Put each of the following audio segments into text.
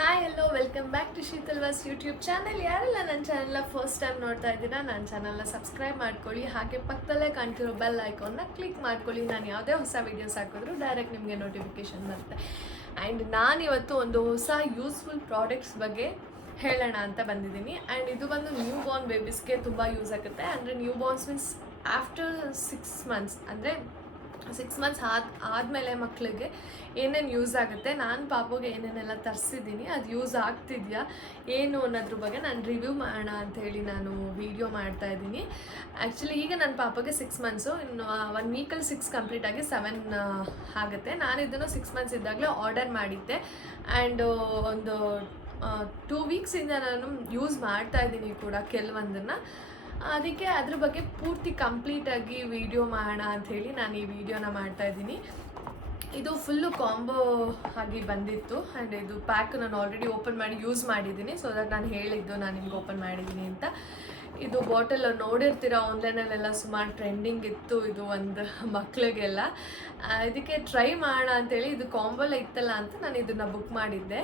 Hi hello welcome back to ಶೀತಲ್ವಾಸ್ YouTube channel. ಯಾರೆಲ್ಲ ನನ್ನ ಚಾನಲ್ನ ಫಸ್ಟ್ ಟೈಮ್ ನೋಡ್ತಾ ಇದ್ದೀರಾ, ನನ್ನ ಚಾನಲ್ನ ಸಬ್ಸ್ಕ್ರೈಬ್ ಮಾಡ್ಕೊಳ್ಳಿ. ಹಾಗೆ ಪಕ್ಕದಲ್ಲೇ ಕಾಣ್ತಿರೋ ಬೆಲ್ ಐಕಾನ್ನ ಕ್ಲಿಕ್ ಮಾಡ್ಕೊಳ್ಳಿ. ನಾನು ಯಾವುದೇ ಹೊಸ ವೀಡಿಯೋಸ್ ಹಾಕಿದ್ರು ಡೈರೆಕ್ಟ್ ನಿಮಗೆ ನೋಟಿಫಿಕೇಶನ್ ಬರುತ್ತೆ. ಆ್ಯಂಡ್ ನಾನಿವತ್ತು ಒಂದು ಹೊಸ ಯೂಸ್ಫುಲ್ ಪ್ರಾಡಕ್ಟ್ಸ್ ಬಗ್ಗೆ ಹೇಳೋಣ ಅಂತ ಬಂದಿದ್ದೀನಿ. ಆ್ಯಂಡ್ ಇದು ಬಂದು ನ್ಯೂ ಬಾರ್ನ್ ಬೇಬೀಸ್ಗೆ ತುಂಬ ಯೂಸ್ ಆಗುತ್ತೆ. ಅಂದರೆ new borns means after 6 months, ಅಂದರೆ 6 months ಆದಮೇಲೆ ಮಕ್ಕಳಿಗೆ ಏನೇನು ಯೂಸ್ ಆಗುತ್ತೆ, ನಾನು ಪಾಪುಗೆ ಏನೇನೆಲ್ಲ ತರಿಸಿದ್ದೀನಿ, ಅದು ಯೂಸ್ ಆಗ್ತಿದೆಯಾ ಏನು ಅನ್ನೋದ್ರ ಬಗ್ಗೆ ನಾನು ರಿವ್ಯೂ ಮಾಡೋಣ ಅಂಥೇಳಿ ನಾನು ವೀಡಿಯೋ ಮಾಡ್ತಾಯಿದ್ದೀನಿ. ಆ್ಯಕ್ಚುಲಿ ಈಗ ನನ್ನ ಪಾಪಗೆ 6 months, ಇನ್ನು 1 weekಲ್ಲಿ 6 ಕಂಪ್ಲೀಟಾಗಿ 7 ಆಗುತ್ತೆ. ನಾನು ಇದನ್ನು 6 months ಇದ್ದಾಗಲೇ ಆರ್ಡರ್ ಮಾಡಿದ್ದೆ. ಆ್ಯಂಡ್ ಒಂದು 2 weeksಯಿಂದ ನಾನು ಯೂಸ್ ಮಾಡ್ತಾಯಿದ್ದೀನಿ ಕೂಡ ಕೆಲವೊಂದನ್ನು. ಅದಕ್ಕೆ ಅದ್ರ ಬಗ್ಗೆ ಪೂರ್ತಿ ಕಂಪ್ಲೀಟಾಗಿ ವಿಡಿಯೋ ಮಾಡೋಣ ಅಂಥೇಳಿ ನಾನು ಈ ವಿಡಿಯೋನ ಮಾಡ್ತಾಯಿದ್ದೀನಿ. ಇದು ಫುಲ್ಲು ಕಾಂಬೋ ಆಗಿ ಬಂದಿತ್ತು. ಆ್ಯಂಡ್ ಇದು ಪ್ಯಾಕ್ ನಾನು ಆಲ್ರೆಡಿ ಓಪನ್ ಮಾಡಿ ಯೂಸ್ ಮಾಡಿದ್ದೀನಿ. ಸೊ ದಟ್ ನಾನು ಹೇಳಿದ್ದು ನಾನು ನಿಮ್ಗೆ ಓಪನ್ ಮಾಡಿದ್ದೀನಿ ಅಂತ. ಇದು ಬಾಟಲ್ ನೋಡಿರ್ತೀರ, ಆನ್ಲೈನಲ್ಲೆಲ್ಲ ಸುಮಾರು ಟ್ರೆಂಡಿಂಗ್ ಇತ್ತು ಇದು ಒಂದು ಮಕ್ಕಳಿಗೆಲ್ಲ. ಇದಕ್ಕೆ ಟ್ರೈ ಮಾಡೋಣ ಅಂಥೇಳಿ ಇದು ಕಾಂಬೋಲ್ಲ ಇತ್ತಲ್ಲ ಅಂತ ನಾನು ಇದನ್ನು ಬುಕ್ ಮಾಡಿದ್ದೆ.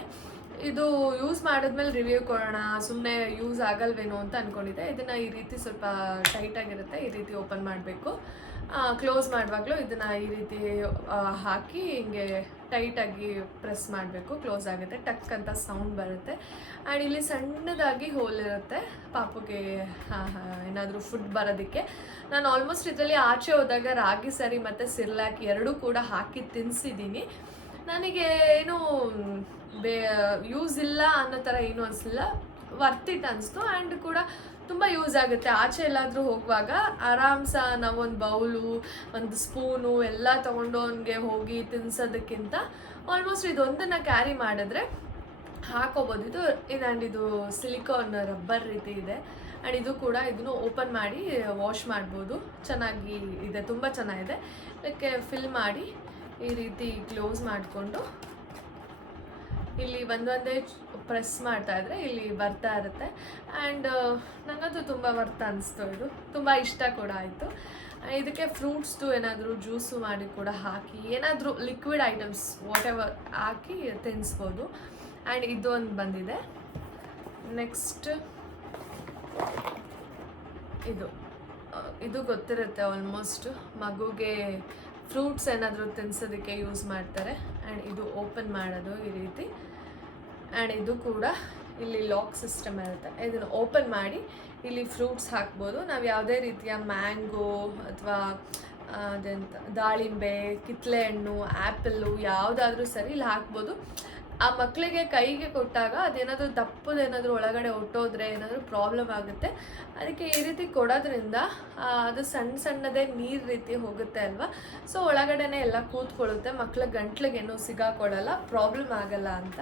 ಇದು ಯೂಸ್ ಮಾಡಿದ್ಮೇಲೆ ರಿವ್ಯೂ ಕೊಡೋಣ, ಸುಮ್ಮನೆ ಯೂಸ್ ಆಗಲ್ವೇನೋ ಅಂತ ಅಂದ್ಕೊಂಡಿದ್ದೆ. ಇದನ್ನು ಈ ರೀತಿ ಸ್ವಲ್ಪ ಟೈಟಾಗಿರುತ್ತೆ, ಈ ರೀತಿ ಓಪನ್ ಮಾಡಬೇಕು. ಕ್ಲೋಸ್ ಮಾಡುವಾಗಲೂ ಇದನ್ನು ಈ ರೀತಿ ಹಾಕಿ ಹಿಂಗೆ ಟೈಟಾಗಿ ಪ್ರೆಸ್ ಮಾಡಬೇಕು, ಕ್ಲೋಸ್ ಆಗುತ್ತೆ, ಟಕ್ ಅಂತ ಸೌಂಡ್ ಬರುತ್ತೆ. ಆ್ಯಂಡ್ ಇಲ್ಲಿ ಸಣ್ಣದಾಗಿ ಹೋಲ್ ಇರುತ್ತೆ ಪಾಪುಗೆ ಏನಾದರೂ ಫುಡ್ ಬರೋದಕ್ಕೆ. ನಾನು ಆಲ್ಮೋಸ್ಟ್ ಇದರಲ್ಲಿ ಆಚೆ ಹೋದಾಗ ರಾಗಿ ಸರಿ ಮತ್ತು ಸಿರ್ಲಾಕ್ ಎರಡೂ ಕೂಡ ಹಾಕಿ ತಿನ್ನಿಸಿದ್ದೀನಿ. ನನಗೆ ಏನು ಯೂಸ್ ಇಲ್ಲ ಅನ್ನೋ ಥರ ಏನೂ ಅನಿಸಲಿಲ್ಲ, ವರ್ತ್ ಇಟ್ ಅನಿಸ್ತು. ಆ್ಯಂಡ್ ಕೂಡ ತುಂಬ ಯೂಸ್ ಆಗುತ್ತೆ. ಆಚೆ ಎಲ್ಲಾದರೂ ಹೋಗುವಾಗ ಆರಾಮ್ಸ ನಾವೊಂದು ಬೌಲು, ಒಂದು ಸ್ಪೂನು ಎಲ್ಲ ತೊಗೊಂಡು ಅವನಿಗೆ ಹೋಗಿ ತಿನ್ನಿಸೋದಕ್ಕಿಂತ ಆಲ್ಮೋಸ್ಟ್ ಇದೊಂದನ್ನು ಕ್ಯಾರಿ ಮಾಡಿದ್ರೆ ಹಾಕೋಬೋದು. ಆ್ಯಂಡ್ ಇದು ಸಿಲಿಕಾನ್ ರಬ್ಬರ್ ರೀತಿ ಇದೆ. ಆ್ಯಂಡ್ ಇದು ಕೂಡ ಇದನ್ನು ಓಪನ್ ಮಾಡಿ ವಾಶ್ ಮಾಡ್ಬೋದು. ಚೆನ್ನಾಗಿ ಇದೆ, ತುಂಬ ಚೆನ್ನಾಗಿದೆ. ಇದಕ್ಕೆ ಫಿಲ್ ಮಾಡಿ ಈ ರೀತಿ ಕ್ಲೋಸ್ ಮಾಡಿಕೊಂಡು ಇಲ್ಲಿ ಒಂದೊಂದೇ ಪ್ರೆಸ್ ಮಾಡ್ತಾಯಿದ್ರೆ ಇಲ್ಲಿ ಬರ್ತಾ ಇರುತ್ತೆ. ಆ್ಯಂಡ್ ನನಗಂತೂ ತುಂಬ ವರ್ತ್ ಅನಿಸ್ತು, ಇದು ತುಂಬ ಇಷ್ಟ ಕೂಡ ಆಯಿತು. ಇದಕ್ಕೆ ಫ್ರೂಟ್ಸ್ದು ಏನಾದರೂ ಜ್ಯೂಸು ಮಾಡಿ ಕೂಡ ಹಾಕಿ, ಏನಾದರೂ ಲಿಕ್ವಿಡ್ ಐಟಮ್ಸ್ ವಾಟ್ ಎವರ್ ಹಾಕಿ ತಿನ್ನಿಸ್ಬೋದು. ಆ್ಯಂಡ್ ಇದು ಒಂದು ಬಂದಿದೆ. ನೆಕ್ಸ್ಟ್ ಇದು ಗೊತ್ತಿರುತ್ತೆ ಆಲ್ಮೋಸ್ಟ್, ಮಗುಗೆ ಫ್ರೂಟ್ಸ್ ಏನಾದರೂ ತಿನ್ನಿಸೋದಕ್ಕೆ ಯೂಸ್ ಮಾಡ್ತಾರೆ. ಆ್ಯಂಡ್ ಇದು ಓಪನ್ ಮಾಡೋದು ಈ ರೀತಿ. ಆ್ಯಂಡ್ ಇದು ಕೂಡ ಇಲ್ಲಿ ಲಾಕ್ ಸಿಸ್ಟಮ್ ಇರುತ್ತೆ. ಇದನ್ನು ಓಪನ್ ಮಾಡಿ ಇಲ್ಲಿ ಫ್ರೂಟ್ಸ್ ಹಾಕ್ಬೋದು. ನಾವು ಯಾವುದೇ ರೀತಿಯ ಮ್ಯಾಂಗೋ ಅಥವಾ ಅದೆಂತ ದಾಳಿಂಬೆ, ಕಿತ್ತಳೆ ಹಣ್ಣು, ಆ್ಯಪಲ್ಲು ಯಾವುದಾದ್ರೂ ಸರಿ ಇಲ್ಲಿ ಹಾಕ್ಬೋದು. ಆ ಮಕ್ಕಳಿಗೆ ಕೈಗೆ ಕೊಟ್ಟಾಗ ಅದೇನಾದರೂ ದಪ್ಪದೇನಾದರೂ ಒಳಗಡೆ ಹೊಟ್ಟೋದ್ರೆ ಏನಾದರೂ ಪ್ರಾಬ್ಲಮ್ ಆಗುತ್ತೆ. ಅದಕ್ಕೆ ಈ ರೀತಿ ಕೊಡೋದ್ರಿಂದ ಅದು ಸಣ್ಣ ಸಣ್ಣದೇ ನೀರು ರೀತಿ ಹೋಗುತ್ತೆ ಅಲ್ವಾ, ಸೊ ಒಳಗಡೆನೇ ಎಲ್ಲ ಕೂತ್ಕೊಳ್ಳುತ್ತೆ, ಮಕ್ಕಳ ಗಂಟ್ಲಿಗೇನು ಸಿಗಾಕೊಳ್ಳಲ್ಲ, ಪ್ರಾಬ್ಲಮ್ ಆಗಲ್ಲ ಅಂತ.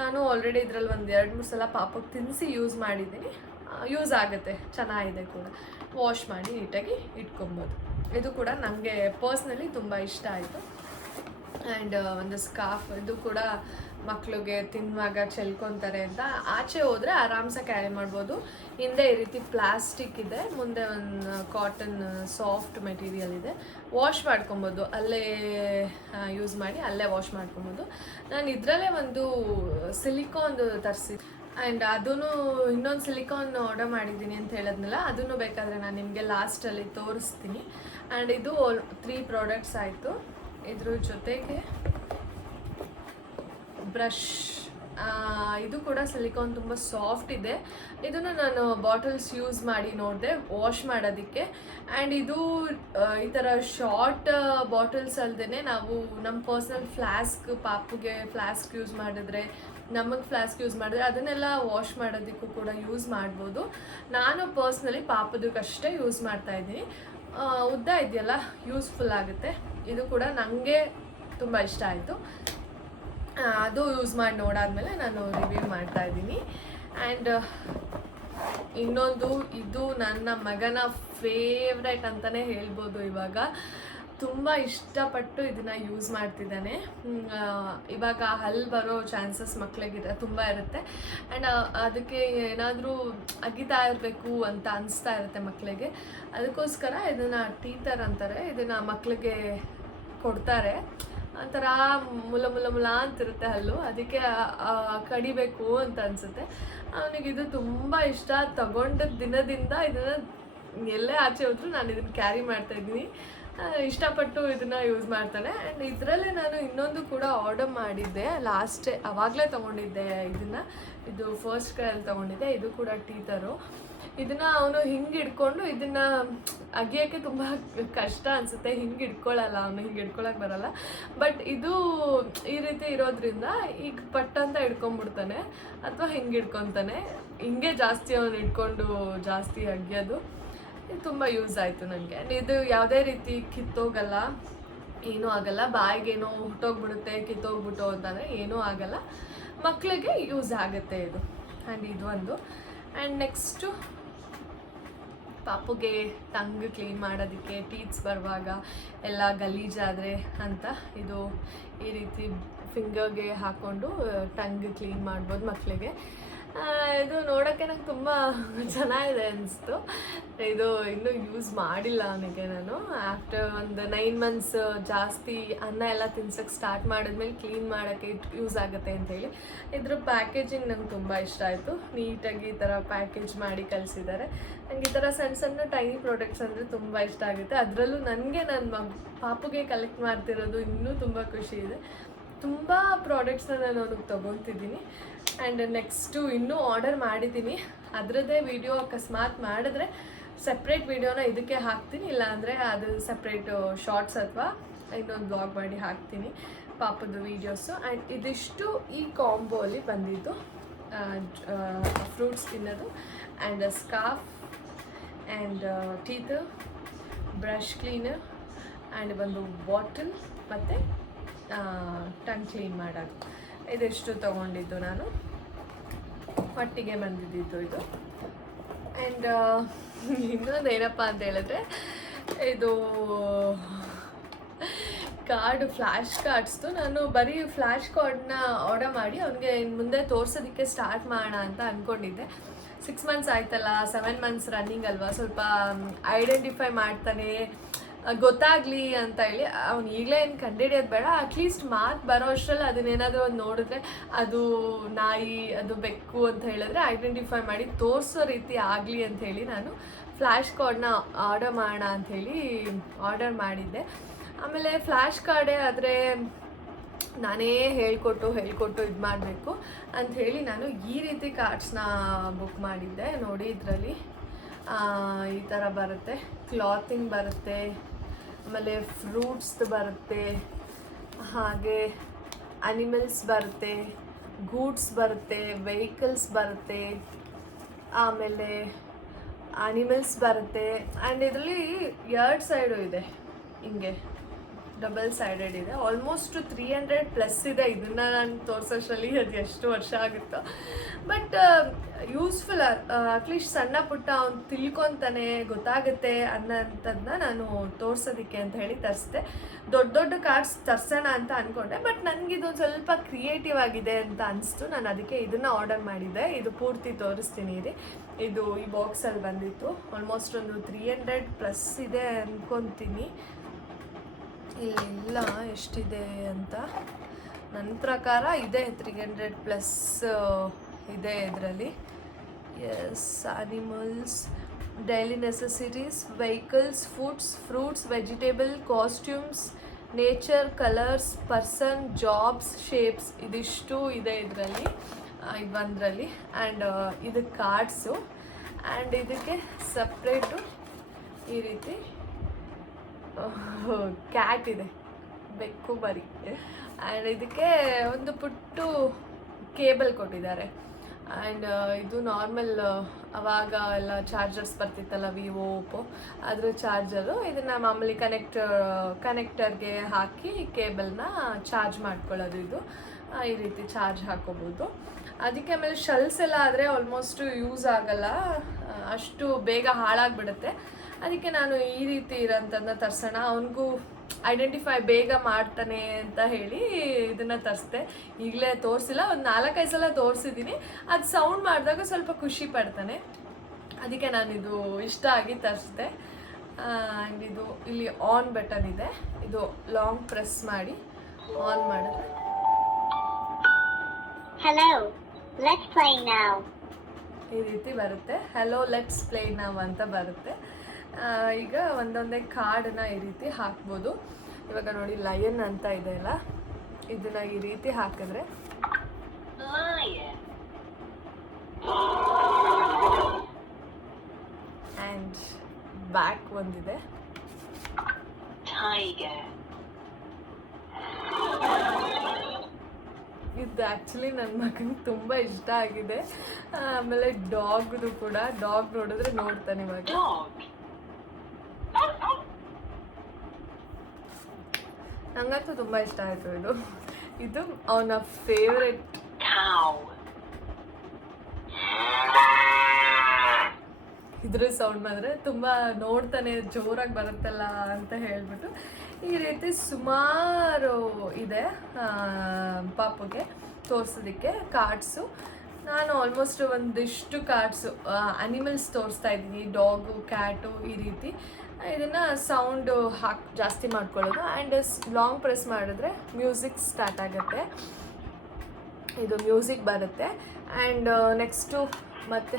ನಾನು ಆಲ್ರೆಡಿ ಇದರಲ್ಲಿ ಒಂದು 2-3 ಸಲ ಪಾಪಕ್ಕೆ ತಿನ್ನಿಸಿ ಯೂಸ್ ಮಾಡಿದ್ದೀನಿ. ಯೂಸ್ ಆಗುತ್ತೆ, ಚೆನ್ನಾಗಿದೆ ಕೂಡ. ವಾಶ್ ಮಾಡಿ ನೀಟಾಗಿ ಇಟ್ಕೊಬೋದು. ಇದು ಕೂಡ ನನಗೆ ಪರ್ಸ್ನಲಿ ತುಂಬ ಇಷ್ಟ ಆಯಿತು. ಆ್ಯಂಡ್ ಒಂದು ಸ್ಕಾರ್ಫ್, ಇದು ಕೂಡ ಮಕ್ಕಳಿಗೆ ತಿನ್ನುವಾಗ ಚೆಲ್ಕೊತಾರೆ ಅಂತ. ಆಚೆ ಹೋದರೆ ಆರಾಮ್ಸೆ ಕ್ಯಾರಿ ಮಾಡ್ಬೋದು. ಹಿಂದೆ ಈ ರೀತಿ ಪ್ಲಾಸ್ಟಿಕ್ ಇದೆ, ಮುಂದೆ ಒಂದು ಕಾಟನ್ ಸಾಫ್ಟ್ ಮೆಟೀರಿಯಲ್ ಇದೆ. ವಾಶ್ ಮಾಡ್ಕೊಬೋದು, ಅಲ್ಲೇ ಯೂಸ್ ಮಾಡಿ ಅಲ್ಲೇ ವಾಶ್ ಮಾಡ್ಕೊಬೋದು. ನಾನು ಇದರಲ್ಲೇ ಒಂದು ಸಿಲಿಕಾನ್ದು ತರಿಸಿದ್ದೆ. ಆ್ಯಂಡ್ ಅದೂ ಇನ್ನೊಂದು ಸಿಲಿಕಾನ್ ಆರ್ಡರ್ ಮಾಡಿದ್ದೀನಿ ಅಂತ ಹೇಳಿದ್ನಲ್ಲ, ಅದನ್ನು ಬೇಕಾದರೆ ನಾನು ನಿಮಗೆ ಲಾಸ್ಟಲ್ಲಿ ತೋರಿಸ್ತೀನಿ. ಆ್ಯಂಡ್ ಇದು 3 ಪ್ರಾಡಕ್ಟ್ಸ್ ಆಯಿತು. ಇದ್ರ ಜೊತೆಗೆ ಬ್ರಷ್, ಇದು ಕೂಡ ಸಿಲಿಕಾನ್ ತುಂಬ ಸಾಫ್ಟ್ ಇದೆ. ಇದನ್ನು ನಾನು ಬಾಟಲ್ಸ್ ಯೂಸ್ ಮಾಡಿ ನೋಡಿದೆ ವಾಶ್ ಮಾಡೋದಕ್ಕೆ. ಆ್ಯಂಡ್ ಇದು ಈ ಥರ ಶಾರ್ಟ್ ಬಾಟಲ್ಸ್ ಅಲ್ಲದೆ ನಾವು ನಮ್ಮ ಪರ್ಸ್ನಲ್ ಫ್ಲಾಸ್ಕ್, ಪಾಪುಗೆ ಫ್ಲಾಸ್ಕ್ ಯೂಸ್ ಮಾಡಿದ್ರೆ, ನಮಗೆ ಫ್ಲಾಸ್ಕ್ ಯೂಸ್ ಮಾಡಿದ್ರೆ ಅದನ್ನೆಲ್ಲ ವಾಶ್ ಮಾಡೋದಕ್ಕೂ ಕೂಡ ಯೂಸ್ ಮಾಡ್ಬೋದು. ನಾನು ಪರ್ಸ್ನಲಿ ಪಾಪದಕ್ಕಷ್ಟೇ ಯೂಸ್ ಮಾಡ್ತಾಯಿದ್ದೀನಿ. ಉದ್ದ ಇದೆಯಲ್ಲ, ಯೂಸ್ಫುಲ್ ಆಗುತ್ತೆ. ಇದು ಕೂಡ ನನಗೆ ತುಂಬ ಇಷ್ಟ ಆಯಿತು. ಅದು ಯೂಸ್ ಮಾಡಿ ನೋಡಾದ್ಮೇಲೆ ನಾನು ರಿವ್ಯೂ ಮಾಡ್ತಾಯಿದ್ದೀನಿ. ಆ್ಯಂಡ್ ಇನ್ನೊಂದು, ಇದು ನನ್ನ ಮಗನ ಫೇವ್ರೆಟ್ ಅಂತಲೇ ಹೇಳ್ಬೋದು. ತುಂಬ ಇಷ್ಟಪಟ್ಟು ಇದನ್ನು ಯೂಸ್ ಮಾಡ್ತಿದ್ದಾನೆ. ಇವಾಗ ಹಲ್ಲು ಬರೋ ಚಾನ್ಸಸ್ ಮಕ್ಕಳಿಗೆ ತುಂಬ ಇರುತ್ತೆ. ಆ್ಯಂಡ್ ಅದಕ್ಕೆ ಏನಾದರೂ ಅಗಿತಾ ಇರಬೇಕು ಅಂತ ಅನಿಸ್ತಾ ಇರುತ್ತೆ ಮಕ್ಕಳಿಗೆ. ಅದಕ್ಕೋಸ್ಕರ ಇದನ್ನು ಟೀತರ್ ಅಂತಾರೆ, ಇದನ್ನು ಮಕ್ಕಳಿಗೆ ಕೊಡ್ತಾರೆ. ಒಂಥರ ಮುಲ ಮುಲ ಮುಲ ಅಂತಿರುತ್ತೆ ಹಲ್ಲು, ಅದಕ್ಕೆ ಕಡಿಬೇಕು ಅಂತ ಅನಿಸುತ್ತೆ. ಅವನಿಗೆ ಇದು ತುಂಬ ಇಷ್ಟ. ತಗೊಂಡ ದಿನದಿಂದ ಇದನ್ನು ಎಲ್ಲೇ ಆಚೆ ಹೋದ್ರು ನಾನು ಇದನ್ನು ಕ್ಯಾರಿ ಮಾಡ್ತಾಯಿದ್ದೀನಿ. ಇಷ್ಟಪಟ್ಟು ಇದನ್ನು ಯೂಸ್ ಮಾಡ್ತಾನೆ. ಆ್ಯಂಡ್ ಇದರಲ್ಲೇ ನಾನು ಇನ್ನೊಂದು ಕೂಡ ಆರ್ಡರ್ ಮಾಡಿದ್ದೆ ಆವಾಗಲೇ ತೊಗೊಂಡಿದ್ದೆ ಇದನ್ನು. ಇದು ಫಸ್ಟ್ ಕ್ರೈಯಲ್ಲಿ ತೊಗೊಂಡಿದ್ದೆ. ಇದು ಕೂಡ ಟೀತರು. ಇದನ್ನು ಅವನು ಹಿಂಗೆ ಹಿಡ್ಕೊಂಡು ಇದನ್ನು ಅಗಿಯೋಕ್ಕೆ ತುಂಬ ಕಷ್ಟ ಅನಿಸುತ್ತೆ. ಹಿಂಗೆ ಹಿಡ್ಕೊಳ್ಳಲ್ಲ ಅವನು, ಹಿಂಗೆ ಹಿಡ್ಕೊಳಕ್ಕೆ ಬರಲ್ಲ. ಬಟ್ ಇದು ಈ ರೀತಿ ಇರೋದ್ರಿಂದ ಈಗ ಪಟ್ಟಂತ ಹಿಡ್ಕೊಂಡ್ಬಿಡ್ತಾನೆ ಅಥವಾ ಹಿಂಗೆ ಹಿಡ್ಕೊತಾನೆ. ಹಿಂಗೆ ಜಾಸ್ತಿ ಅವನು ಹಿಡ್ಕೊಂಡು ಜಾಸ್ತಿ ಅಗಿಯೋದು. ತುಂಬ ಯೂಸ್ ಆಯಿತು ನನಗೆ. ಇದು ಯಾವುದೇ ರೀತಿ ಕಿತ್ತೋಗಲ್ಲ, ಏನೂ ಆಗಲ್ಲ. ಬಾಯಿಗೇನೋ ಹುಟ್ಟೋಗ್ಬಿಡುತ್ತೆ ಕಿತ್ತೋಗ್ಬಿಟ್ಟು ಅಂತಂದರೆ ಏನೂ ಆಗಲ್ಲ. ಮಕ್ಕಳಿಗೆ ಯೂಸ್ ಆಗುತ್ತೆ ಇದು. ಆ್ಯಂಡ್ ಇದು ಒಂದು. ಆ್ಯಂಡ್ ನೆಕ್ಸ್ಟು ಪಾಪುಗೆ ಟಂಗ್ ಕ್ಲೀನ್ ಮಾಡೋದಕ್ಕೆ, ಟೀತ್ಸ್ ಬರುವಾಗ ಎಲ್ಲ ಗಲೀಜಾದರೆ ಅಂತ ಇದು ಈ ರೀತಿ ಫಿಂಗರ್ಗೆ ಹಾಕ್ಕೊಂಡು ಟಂಗ್ ಕ್ಲೀನ್ ಮಾಡ್ಬೋದು ಮಕ್ಕಳಿಗೆ. ಇದು ನೋಡೋಕ್ಕೆ ನಂಗೆ ತುಂಬ ಚೆನ್ನಾಗಿದೆ ಅನಿಸ್ತು. ಇದು ಇನ್ನೂ ಯೂಸ್ ಮಾಡಿಲ್ಲ ಅವನಿಗೆ ನಾನು. ಆಫ್ಟರ್ ಒಂದು 9 months ಜಾಸ್ತಿ ಅನ್ನ ಎಲ್ಲ ತಿನ್ಸೋಕ್ಕೆ ಸ್ಟಾರ್ಟ್ ಮಾಡಿದ್ಮೇಲೆ ಕ್ಲೀನ್ ಮಾಡೋಕ್ಕೆ ಯೂಸ್ ಆಗುತ್ತೆ ಅಂಥೇಳಿ. ಇದ್ರ ಪ್ಯಾಕೇಜಿಂಗ್ ನಂಗೆ ತುಂಬ ಇಷ್ಟ ಆಯಿತು. ನೀಟಾಗಿ ಈ ಥರ ಪ್ಯಾಕೇಜ್ ಮಾಡಿ ಕಳಿಸಿದ್ದಾರೆ. ನಂಗೆ ಈ ಥರ ಸಣ್ಣ ಸಣ್ಣ ಟೈನಿ ಪ್ರಾಡಕ್ಟ್ಸ್ ಅಂದರೆ ತುಂಬ ಇಷ್ಟ ಆಗುತ್ತೆ. ಅದರಲ್ಲೂ ನನಗೆ ನನ್ನ ಪಾಪುಗೆ ಕಲೆಕ್ಟ್ ಮಾಡ್ತಿರೋದು ಇನ್ನೂ ತುಂಬ ಖುಷಿ ಇದೆ. ತುಂಬ ಪ್ರಾಡಕ್ಟ್ಸ್ನ ನಾನು ಅವ್ನಿಗೆ ತೊಗೊತಿದ್ದೀನಿ. ಆ್ಯಂಡ್ ನೆಕ್ಸ್ಟು ಇನ್ನೂ ಆರ್ಡರ್ ಮಾಡಿದ್ದೀನಿ. ಅದರದ್ದೇ ವಿಡಿಯೋ ಅಕಸ್ಮಾತ್ ಮಾಡಿದ್ರೆ ಸಪ್ರೇಟ್ ವಿಡಿಯೋನ ಇದಕ್ಕೆ ಹಾಕ್ತೀನಿ, ಇಲ್ಲಾಂದರೆ ಅದು ಸಪ್ರೇಟು ಶಾರ್ಟ್ಸ್ ಅಥವಾ ಇನ್ನೊಂದು ಬ್ಲಾಗ್ ಮಾಡಿ ಹಾಕ್ತೀನಿ ಪಾಪದ ವೀಡಿಯೋಸು. ಆ್ಯಂಡ್ ಇದಿಷ್ಟು ಈ ಕಾಂಬೋಲಿ ಬಂದಿದ್ದು ಫ್ರೂಟ್ಸ್ ತಿನ್ನೋದು and scarf and teeth brush cleaner and ಒಂದು ಬಾಟಲ್ ಮತ್ತು ಟಂಗ್ ಕ್ಲೀನ್ ಮಾಡೋದು. ಇದಿಷ್ಟು ತೊಗೊಂಡಿದ್ದು ನಾನು, ಒಟ್ಟಿಗೆ ಬಂದಿದ್ದು ಇದು. ಆ್ಯಂಡ್ ಇನ್ನೊಂದು ಏನಪ್ಪ ಅಂತ ಹೇಳಿದ್ರೆ, ಇದು ಫ್ಲ್ಯಾಶ್ ಕಾರ್ಡ್ಸ್ದು ನಾನು ಬರೀ ಫ್ಲ್ಯಾಶ್ ಕಾರ್ಡ್ನ ಆರ್ಡರ್ ಮಾಡಿ ಅವನಿಗೆ ಮುಂದೆ ತೋರಿಸೋದಕ್ಕೆ ಸ್ಟಾರ್ಟ್ ಮಾಡೋಣ ಅಂತ ಅಂದ್ಕೊಂಡಿದ್ದೆ. 6 months ಆಯ್ತಲ್ಲ, 7 months ರನ್ನಿಂಗ್ ಅಲ್ವಾ, ಸ್ವಲ್ಪ ಐಡೆಂಟಿಫೈ ಮಾಡ್ತಾನೆ, ಗೊತ್ತಾಗಲಿ ಅಂತ ಹೇಳಿ. ಅವ್ನು ಈಗಲೇ ಏನು ಕಂಡುಹಿಡಿಯೋದು ಬೇಡ, ಅಟ್ಲೀಸ್ಟ್ ಮಾತು ಬರೋ ಅಷ್ಟರಲ್ಲಿ ಅದನ್ನೇನಾದರೂ ಒಂದು ನೋಡಿದ್ರೆ ಅದು ನಾಯಿ, ಅದು ಬೆಕ್ಕು ಅಂತ ಹೇಳಿದ್ರೆ ಐಡೆಂಟಿಫೈ ಮಾಡಿ ತೋರಿಸೋ ರೀತಿ ಆಗಲಿ ಅಂಥೇಳಿ ನಾನು ಫ್ಲ್ಯಾಶ್ ಕಾರ್ಡ್ನ ಆರ್ಡರ್ ಮಾಡೋಣ ಅಂಥೇಳಿ ಆರ್ಡರ್ ಮಾಡಿದ್ದೆ. ಆಮೇಲೆ ಫ್ಲ್ಯಾಶ್ ಕಾರ್ಡೇ ಆದರೆ ನಾನೇ ಹೇಳ್ಕೊಟ್ಟು ಇದು ಮಾಡಬೇಕು ಅಂಥೇಳಿ ನಾನು ಈ ರೀತಿ ಕಾರ್ಡ್ಸ್ನ ಬುಕ್ ಮಾಡಿದ್ದೆ. ನೋಡಿ, ಇದರಲ್ಲಿ ಈ ಥರ ಬರುತ್ತೆ, ಕ್ಲಾತಿಂಗ್ ಬರುತ್ತೆ, ಆಮೇಲೆ ಫ್ರೂಟ್ಸ್ದು ಬರುತ್ತೆ, ಹಾಗೆ ಅನಿಮಲ್ಸ್ ಬರುತ್ತೆ, ಗೂಡ್ಸ್ ಬರುತ್ತೆ, ವೆಹಿಕಲ್ಸ್ ಬರುತ್ತೆ, ಆಮೇಲೆ ಅನಿಮಲ್ಸ್ ಬರುತ್ತೆ. ಆ್ಯಂಡ್ ಇದರಲ್ಲಿ 2 ಸೈಡು ಇದೆ, ಹಿಂಗೆ ಡಬಲ್ ಸೈಡೆಡ್ ಇದೆ. ಆಲ್ಮೋಸ್ಟ್ 300+ ಇದೆ. ಇದನ್ನು ನಾನು ತೋರಿಸೋಷ್ಟರಲ್ಲಿ ಅದು ಎಷ್ಟು ವರ್ಷ ಆಗುತ್ತೋ. ಬಟ್ ಯೂಸ್ಫುಲ್, ಅಟ್ಲೀಸ್ಟ್ ಸಣ್ಣ ಪುಟ್ಟ ಅವ್ನು ತಿಳ್ಕೊತಾನೆ, ಗೊತ್ತಾಗುತ್ತೆ ಅನ್ನೋಂಥದ್ದನ್ನ ನಾನು ತೋರಿಸೋದಕ್ಕೆ ಅಂತ ಹೇಳಿ ತರಿಸಿದೆ. ದೊಡ್ಡ ಕಾರ್ಡ್ಸ್ ತರಿಸೋಣ ಅಂತ ಅಂದ್ಕೊಂಡೆ, ಬಟ್ ನನಗಿದು ಸ್ವಲ್ಪ ಕ್ರಿಯೇಟಿವ್ ಆಗಿದೆ ಅಂತ ಅನಿಸ್ತು. ನಾನು ಅದಕ್ಕೆ ಇದನ್ನು ಆರ್ಡರ್ ಮಾಡಿದ್ದೆ. ಇದು ಪೂರ್ತಿ ತೋರಿಸ್ತೀನಿ ರೀ. ಇದು ಈ ಬಾಕ್ಸಲ್ಲಿ ಬಂದಿತ್ತು. ಆಲ್ಮೋಸ್ಟ್ ಒಂದು 300+ ಇದೆ ಅಂದ್ಕೊತೀನಿ. ಇಲ್ಲ ಎಷ್ಟಿದೆ ಅಂತ ನನ್ನ ಪ್ರಕಾರ ಇದೆ, 300+ ಇದೆ ಇದರಲ್ಲಿ. Yes, animals, daily necessities, vehicles, foods, fruits, vegetable, costumes, nature, colours, person, jobs, shapes, ಇದಿಷ್ಟು ಇದೆ ಇದರಲ್ಲಿ, ಒಂದರಲ್ಲಿ. ಆ್ಯಂಡ್ ಇದು ಕಾರ್ಡ್ಸು. ಆ್ಯಂಡ್ ಇದಕ್ಕೆ ಸಪ್ರೇಟು ಈ ರೀತಿ ಕ್ಯಾಟ್ ಇದೆ, ಬೆಕ್ಕು ಮರಿ. ಆ್ಯಂಡ್ ಇದಕ್ಕೆ ಒಂದು ಪುಟ್ಟು ಕೇಬಲ್ ಕೊಟ್ಟಿದ್ದಾರೆ. ಆ್ಯಂಡ್ ಇದು ನಾರ್ಮಲ್ ಅವಾಗ ಎಲ್ಲ ಚಾರ್ಜರ್ಸ್ ಬರ್ತಿತ್ತಲ್ಲ, ವಿವೋ, ಓಪೋ, ಅದ್ರ ಚಾರ್ಜರು. ಇದನ್ನು ಮಾಮೂಲಿ ಕನೆಕ್ಟರ್ಗೆ ಹಾಕಿ ಕೇಬಲ್ನ ಚಾರ್ಜ್ ಮಾಡ್ಕೊಳ್ಳೋದು. ಇದು ಈ ರೀತಿ ಚಾರ್ಜ್ ಹಾಕೋಬೋದು. ಅದಕ್ಕೆ ಆಮೇಲೆ ಶೆಲ್ಸ್ ಎಲ್ಲ ಆದರೆ ಆಲ್ಮೋಸ್ಟ್ ಯೂಸ್ ಆಗಲ್ಲ, ಅಷ್ಟು ಬೇಗ ಹಾಳಾಗಿಬಿಡುತ್ತೆ. ಅದಕ್ಕೆ ನಾನು ಈ ರೀತಿ ಇರೋಂಥದ್ದನ್ನ ತರಿಸೋಣ, ಅವನಿಗೂ ಐಡೆಂಟಿಫೈ ಬೇಗ ಮಾಡ್ತಾನೆ ಅಂತ ಹೇಳಿ ಇದನ್ನು ತರಿಸ್ದೆ. ಈಗಲೇ ತೋರಿಸಿಲ್ಲ, ಒಂದು 4-5 ಸಲ ತೋರಿಸಿದ್ದೀನಿ. ಅದು ಸೌಂಡ್ ಮಾಡಿದಾಗ ಸ್ವಲ್ಪ ಖುಷಿ ಪಡ್ತಾನೆ, ಅದಕ್ಕೆ ನಾನು ಇದು ಇಷ್ಟ ಆಗಿ ತರಿಸ್ದೆ. ಆ್ಯಂಡ್ ಇದು ಇಲ್ಲಿ ಆನ್ ಬಟನ್ ಇದೆ, ಇದು ಲಾಂಗ್ ಪ್ರೆಸ್ ಮಾಡಿ ಆನ್ ಮಾಡಿದ್ರೆ Hello, let's play now. ಈ ರೀತಿ ಬರುತ್ತೆ. ಹೆಲೋ ಲೆಟ್ಸ್ ಪ್ಲೇ ನಾವ್ ಅಂತ ಬರುತ್ತೆ. ಈಗ ಒಂದೊಂದೇ ಕಾರ್ಡನ್ನ ಈ ರೀತಿ ಹಾಕ್ಬೋದು. ಇವಾಗ ನೋಡಿ ಲಯನ್ ಅಂತ ಇದೆ ಅಲ್ಲ, ಇದನ್ನ ಈ ರೀತಿ ಹಾಕಿದ್ರೆ ಆ್ಯಂಡ್ ಬ್ಯಾಕ್ ಒಂದಿದೆ ಇದು ಆ್ಯಕ್ಚುಲಿ ನನ್ನ ಮಗನಿಗೆ ತುಂಬ ಇಷ್ಟ ಆಗಿದೆ. ಆಮೇಲೆ ಡಾಗ್ದು ಕೂಡ, ಡಾಗ್ ನೋಡಿದ್ರೆ ನೋಡ್ತಾನೆ ಇವಾಗ. ನಂಗಂತೂ ತುಂಬ ಇಷ್ಟ ಆಯಿತು ಇದು. ಇದು ಅವನ ಫೇವ್ರೆಟ್. ಇದ್ರ ಸೌಂಡ್ ಬಂದರೆ ತುಂಬ ನೋಡ್ತಾನೆ, ಜೋರಾಗಿ ಬರುತ್ತಲ್ಲ ಅಂತ ಹೇಳ್ಬಿಟ್ಟು ಈ ರೀತಿ ಸುಮಾರು ಇದೆ ಪಾಪುಗೆ ತೋರಿಸೋದಕ್ಕೆ ಕಾರ್ಡ್ಸು. ನಾನು ಆಲ್ಮೋಸ್ಟ್ ಒಂದಿಷ್ಟು ಕಾರ್ಡ್ಸು ಅನಿಮಲ್ಸ್ ತೋರಿಸ್ತಾ ಇದ್ದೀನಿ, ಡಾಗು, ಕ್ಯಾಟು ಈ ರೀತಿ. ಇದನ್ನು ಸೌಂಡು ಜಾಸ್ತಿ ಮಾಡ್ಕೊಳ್ಳೋದು. ಆ್ಯಂಡ್ ಲಾಂಗ್ ಪ್ರೆಸ್ ಮಾಡಿದ್ರೆ ಮ್ಯೂಸಿಕ್ ಸ್ಟಾರ್ಟ್ ಆಗುತ್ತೆ, ಇದು ಮ್ಯೂಸಿಕ್ ಬರುತ್ತೆ. ಆ್ಯಂಡ್ ನೆಕ್ಸ್ಟು ಮತ್ತೆ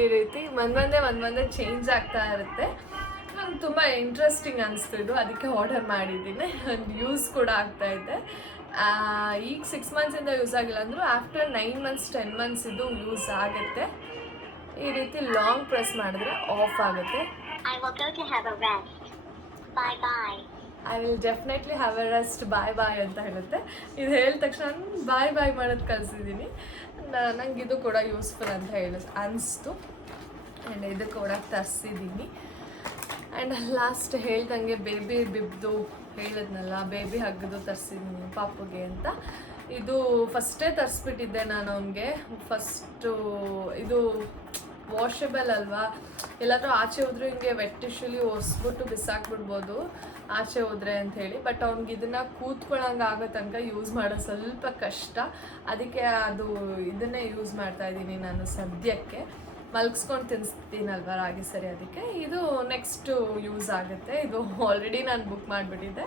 ಈ ರೀತಿ ಒಂದೊಂದೇ ಚೇಂಜ್ ಆಗ್ತಾ ಇರುತ್ತೆ. ನಂಗೆ ತುಂಬ ಇಂಟ್ರೆಸ್ಟಿಂಗ್ ಅನಿಸ್ತು ಇದು, ಅದಕ್ಕೆ ಆರ್ಡರ್ ಮಾಡಿದ್ದೀನಿ. ಯೂಸ್ ಕೂಡ ಆಗ್ತಾ ಇದೆ. ಈಗ 6 ಮಂತ್ಸಿಂದ ಯೂಸ್ ಆಗಿಲ್ಲ ಅಂದರೂ ಆಫ್ಟರ್ 9 ಮಂತ್ಸ್ 10 ಮಂತ್ಸ್ ಇದು ಯೂಸ್ ಆಗುತ್ತೆ. ಈ ರೀತಿ ಲಾಂಗ್ ಪ್ರೆಸ್ ಮಾಡಿದ್ರೆ ಆಫ್ ಆಗುತ್ತೆ. I will definitely have a rest, bye bye ಅಂತ ಹೇಳುತ್ತೆ. ಇದು ಹೇಳಿದ ತಕ್ಷಣ ಬಾಯ್ ಬಾಯ್ ಮಾಡೋದು ಕಲಿಸಿದ್ದೀನಿ. ನಂಗೆ ಇದು ಕೂಡ ಯೂಸ್ಫುಲ್ ಅಂತ ಅನಿಸ್ತು. ಆ್ಯಂಡ್ ಇದು ಕೂಡ ತರಿಸಿದ್ದೀನಿ. ಆ್ಯಂಡ್ ಲಾಸ್ಟ್ ಹೇಳ್ದಂಗೆ ಬೇಬಿ ಬಿಬ್ದು ಹೇಳಿದ್ನಲ್ಲ, ಬೇಬಿ ಹಗ್ಗದು ತರಿಸಿದ್ದೀನಿ ಪಾಪುಗೆ ಅಂತ. ಇದು ಫಸ್ಟೇ ತರಿಸ್ಬಿಟ್ಟಿದ್ದೆ ನಾನು ಅವನಿಗೆ. ಫಸ್ಟು ಇದು ವಾಷೆಬಲ್ ಅಲ್ವಾ, ಎಲ್ಲಾದರೂ ಆಚೆ ಹೋದ್ರೆ ಹಿಂಗೆ ವೆಟ್ ಟಿಶ್ಯೂಲಿ ಒರೆಸ್ಬಿಟ್ಟು ಬಿಸಾಕ್ಬಿಡ್ಬೋದು ಆಚೆ ಹೋದ್ರೆ ಅಂಥೇಳಿ. ಬಟ್ ಅವ್ನಿಗೆ ಇದನ್ನು ಕೂತ್ಕೊಳ್ಳೋಂಗೆ ಆಗೋ ತನಕ ಯೂಸ್ ಮಾಡೋದು ಸ್ವಲ್ಪ ಕಷ್ಟ. ಅದಕ್ಕೆ ಅದು ಇದನ್ನೇ ಯೂಸ್ ಮಾಡ್ತಾಯಿದ್ದೀನಿ ನಾನು ಸದ್ಯಕ್ಕೆ. ಮಲಗಿಸ್ಕೊಂಡು ತಿನ್ನಿಸ್ತೀನಲ್ವ ರಾಗಿ ಸರಿ, ಅದಕ್ಕೆ ಇದು ನೆಕ್ಸ್ಟು ಯೂಸ್ ಆಗುತ್ತೆ. ಇದು ಆಲ್ರೆಡಿ ನಾನು ಬುಕ್ ಮಾಡಿಬಿಟ್ಟಿದ್ದೆ.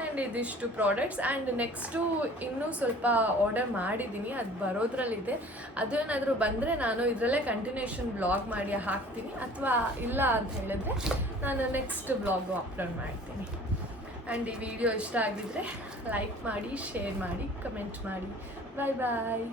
ಆ್ಯಂಡ್ ಇದಿಷ್ಟು ಪ್ರಾಡಕ್ಟ್ಸ್. ಆ್ಯಂಡ್ ನೆಕ್ಸ್ಟು ಇನ್ನೂ ಸ್ವಲ್ಪ ಆರ್ಡರ್ ಮಾಡಿದ್ದೀನಿ, ಅದು ಬರೋದ್ರಲ್ಲಿದೆ. ಅದು ಏನಾದರೂ ಬಂದರೆ ನಾನು ಇದರಲ್ಲೇ ಕಂಟಿನ್ಯೂಷನ್ ಬ್ಲಾಗ್ ಮಾಡಿ ಹಾಕ್ತೀನಿ. ಅಥವಾ ಇಲ್ಲ ಅಂತ ಹೇಳಿದ್ರೆ ನಾನು ನೆಕ್ಸ್ಟ್ ಬ್ಲಾಗು ಅಪ್ಲೋಡ್ ಮಾಡ್ತೀನಿ. ಆ್ಯಂಡ್ ಈ ವಿಡಿಯೋ ಇಷ್ಟ ಆಗಿದ್ದರೆ ಲೈಕ್ ಮಾಡಿ, ಶೇರ್ ಮಾಡಿ, ಕಮೆಂಟ್ ಮಾಡಿ. ಬಾಯ್ ಬಾಯ್.